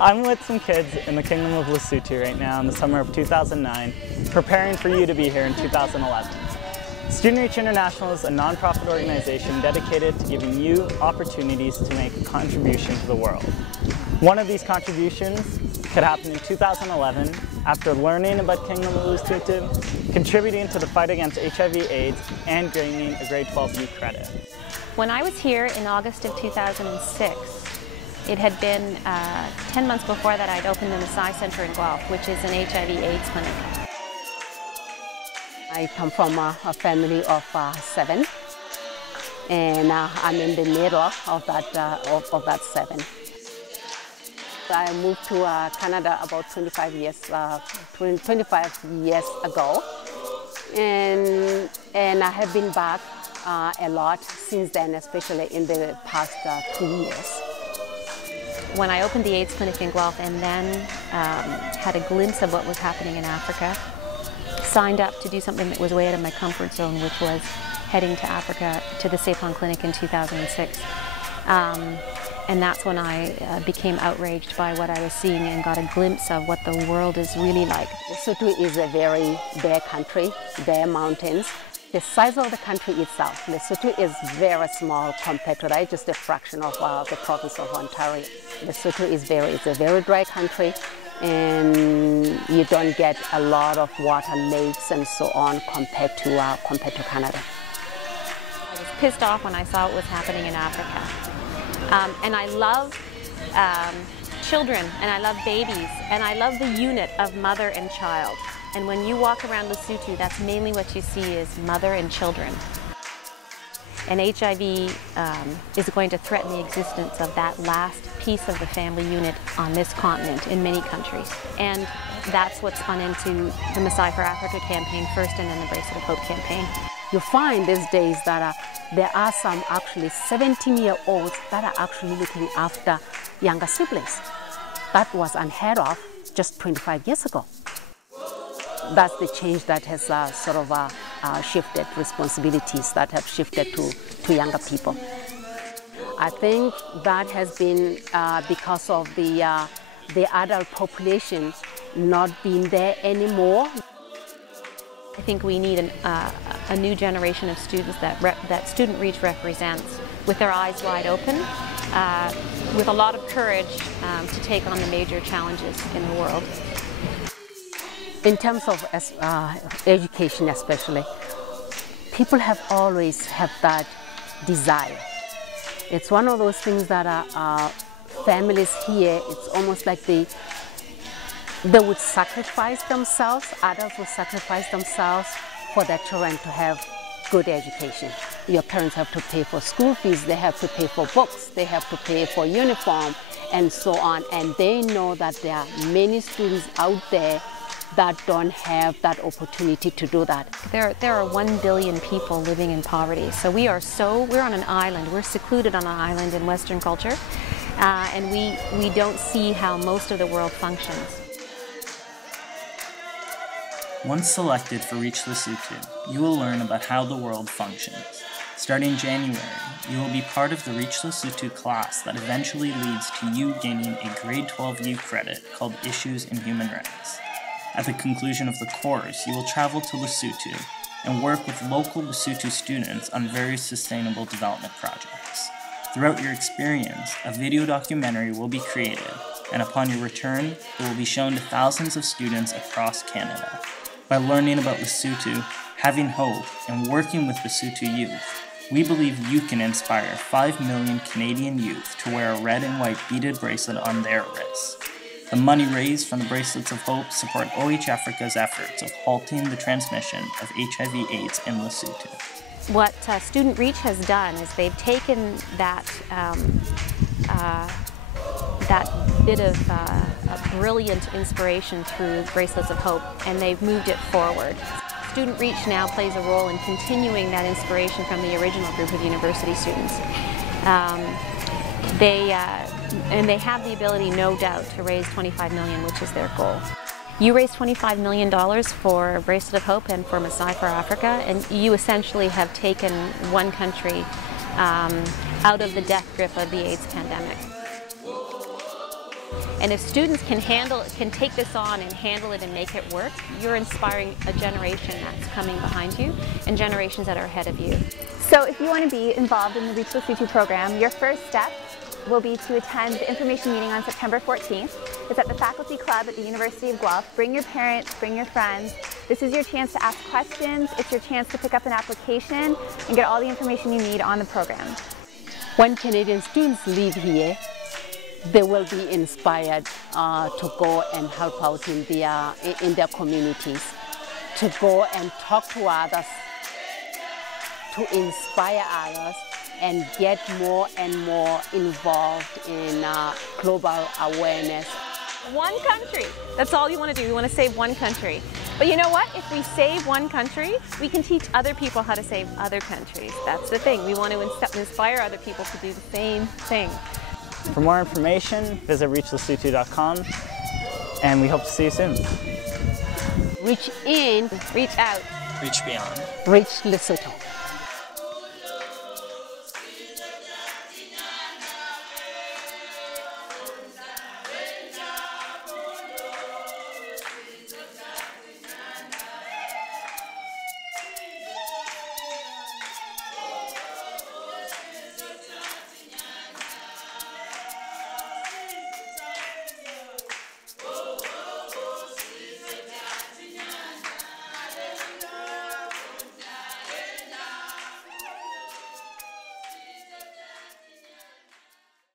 I'm with some kids in the Kingdom of Lesotho right now in the summer of 2009, preparing for you to be here in 2011. Student Reach International is a nonprofit organization dedicated to giving you opportunities to make a contribution to the world. One of these contributions could happen in 2011 after learning about Kingdom of Lesotho, contributing to the fight against HIV/AIDS, and gaining a grade 12 youth credit. When I was here in August of 2006, it had been 10 months before that I'd opened the Maasai Center in Guelph, which is an HIV/AIDS clinic. I come from a family of 7, and I'm in the middle of that 7. I moved to Canada about 25 years ago, and I have been back a lot since then, especially in the past 2 years. When I opened the AIDS clinic in Guelph and then had a glimpse of what was happening in Africa, signed up to do something that was way out of my comfort zone, which was heading to Africa to the Tsepong clinic in 2006. And that's when I became outraged by what I was seeing and got a glimpse of what the world is really like. Lesotho is a very bare country, bare mountains. The size of the country itself, Lesotho is very small compared to that, just a fraction of the province of Ontario. Lesotho is it's a very dry country, and you don't get a lot of water, lakes and so on compared to Canada. I was pissed off when I saw what was happening in Africa. And I love children, and I love babies, and I love the unit of mother and child. And when you walk around Lesotho, that's mainly what you see is mother and children. And HIV is going to threaten the existence of that last piece of the family unit on this continent in many countries. And that's what's gone into the Maasai for Africa campaign first, and then the Bracelet of Hope campaign. You find these days that there are some actually 17-year-olds that are actually looking after younger siblings. That was unheard of just 25 years ago. That's the change that has shifted, responsibilities that have shifted to younger people. I think that has been because of the adult population not being there anymore. I think we need a new generation of students that Student Reach represents, with their eyes wide open, with a lot of courage to take on the major challenges in the world. In terms of education especially, people have always had that desire. It's one of those things that families here, it's almost like they would sacrifice themselves, adults would sacrifice themselves for their children to have good education. Your parents have to pay for school fees, they have to pay for books, they have to pay for uniform, and so on. And they know that there are many students out there that don't have that opportunity to do that. There are 1 billion people living in poverty. So we're on an island, we're secluded on an island in Western culture, and we don't see how most of the world functions. Once selected for Reach Lesotho, you will learn about how the world functions. Starting January, you will be part of the Reach Lesotho class that eventually leads to you gaining a grade 12 youth credit called Issues in Human Rights. At the conclusion of the course, you will travel to Lesotho and work with local Lesotho students on various sustainable development projects. Throughout your experience, a video documentary will be created, and upon your return, it will be shown to thousands of students across Canada. By learning about Lesotho, having hope, and working with Lesotho youth, we believe you can inspire 5 million Canadian youth to wear a red and white beaded bracelet on their wrists. The money raised from the Bracelets of Hope support OH Africa's efforts of halting the transmission of HIV/AIDS in Lesotho. What Student Reach has done is they've taken that bit of brilliant inspiration through Bracelets of Hope, and they've moved it forward. Student Reach now plays a role in continuing that inspiration from the original group of university students. And they have the ability, no doubt, to raise $25 million, which is their goal. You raise $25 million for Bracelet of Hope and for Maasai for Africa, and you essentially have taken one country out of the death grip of the AIDS pandemic. And if students can take this on and handle it and make it work, you're inspiring a generation that's coming behind you and generations that are ahead of you. So if you want to be involved in the Reach Lesotho program, your first step will be to attend the information meeting on September 14th. It's at the Faculty Club at the University of Guelph. Bring your parents, bring your friends. This is your chance to ask questions. It's your chance to pick up an application and get all the information you need on the program. When Canadian students leave here, they will be inspired to go and help out in their communities, to go and talk to others, to inspire others, and get more and more involved in global awareness. One country, that's all you want to do. You want to save one country. But you know what? If we save one country, we can teach other people how to save other countries. That's the thing. We want to inspire other people to do the same thing. For more information, visit reachlesotho.com, and we hope to see you soon. Reach in, reach out, Reach beyond. reach Lesotho.